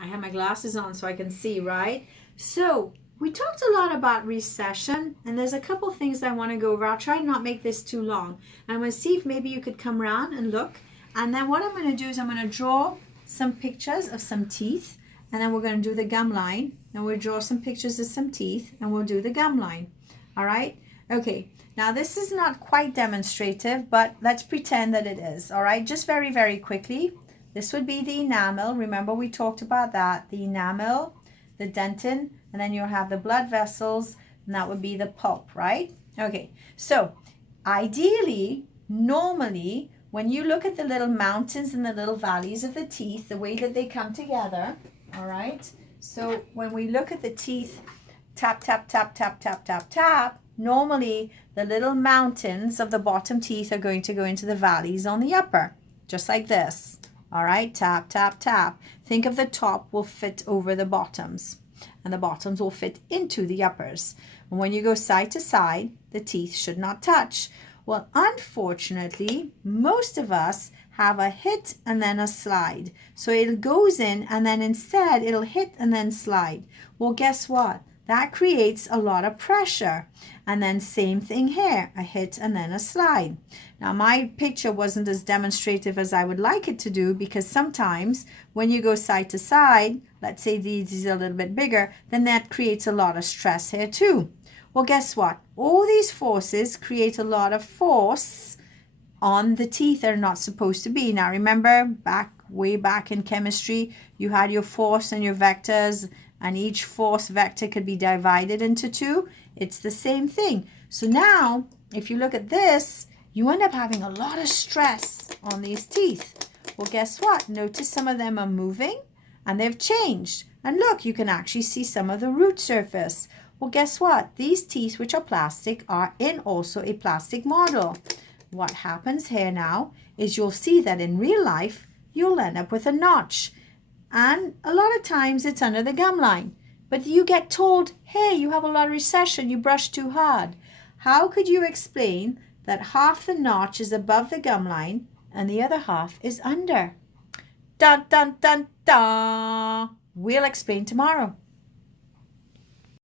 I have my glasses on so I can see, right? So we talked a lot about recession, and there's a couple things I want to go over. I'll try to not make this too long. I'm going to see if maybe you could come around and look. And then what I'm going to do is I'm going to draw some pictures of some teeth, and then we're going to do the gum line. And we'll draw some pictures of some teeth, and we'll do the gum line. All right? Okay. Now this is not quite demonstrative, but let's pretend that it is. All right? Just very, very quickly. This would be the enamel. Remember we talked about that. The enamel, the dentin, and then you'll have the blood vessels, and that would be the pulp, right? Okay, so ideally, normally, when you look at the little mountains and the little valleys of the teeth, the way that they come together, all right? So when we look at the teeth, tap, tap, tap, tap, tap, tap, tap, normally the little mountains of the bottom teeth are going to go into the valleys on the upper, just like this. All right, tap, tap, tap. Think of the top will fit over the bottoms, and the bottoms will fit into the uppers. And when you go side to side, the teeth should not touch. Well, unfortunately, most of us have a hit and then a slide. So it goes in, and then instead it'll hit and then slide. Well, guess what? That creates a lot of pressure. And then same thing here, a hit and then a slide. Now my picture wasn't as demonstrative as I would like it to do, because sometimes when you go side to side, let's say these are a little bit bigger, then that creates a lot of stress here too. Well, guess what? All these forces create a lot of force on the teeth that are not supposed to be. Now remember, way back in chemistry, you had your force and your vectors, and each force vector could be divided into two. It's the same thing. So now, if you look at this, you end up having a lot of stress on these teeth. Well, guess what? Notice some of them are moving and they've changed. And look, you can actually see some of the root surface. Well, guess what? These teeth, which are plastic, are in also a plastic model. What happens here now is you'll see that in real life, you'll end up with a notch. And a lot of times it's under the gum line. But you get told, hey, you have a lot of recession, you brushed too hard. How could you explain that half the notch is above the gum line and the other half is under? Dun, dun, dun, dun. We'll explain tomorrow.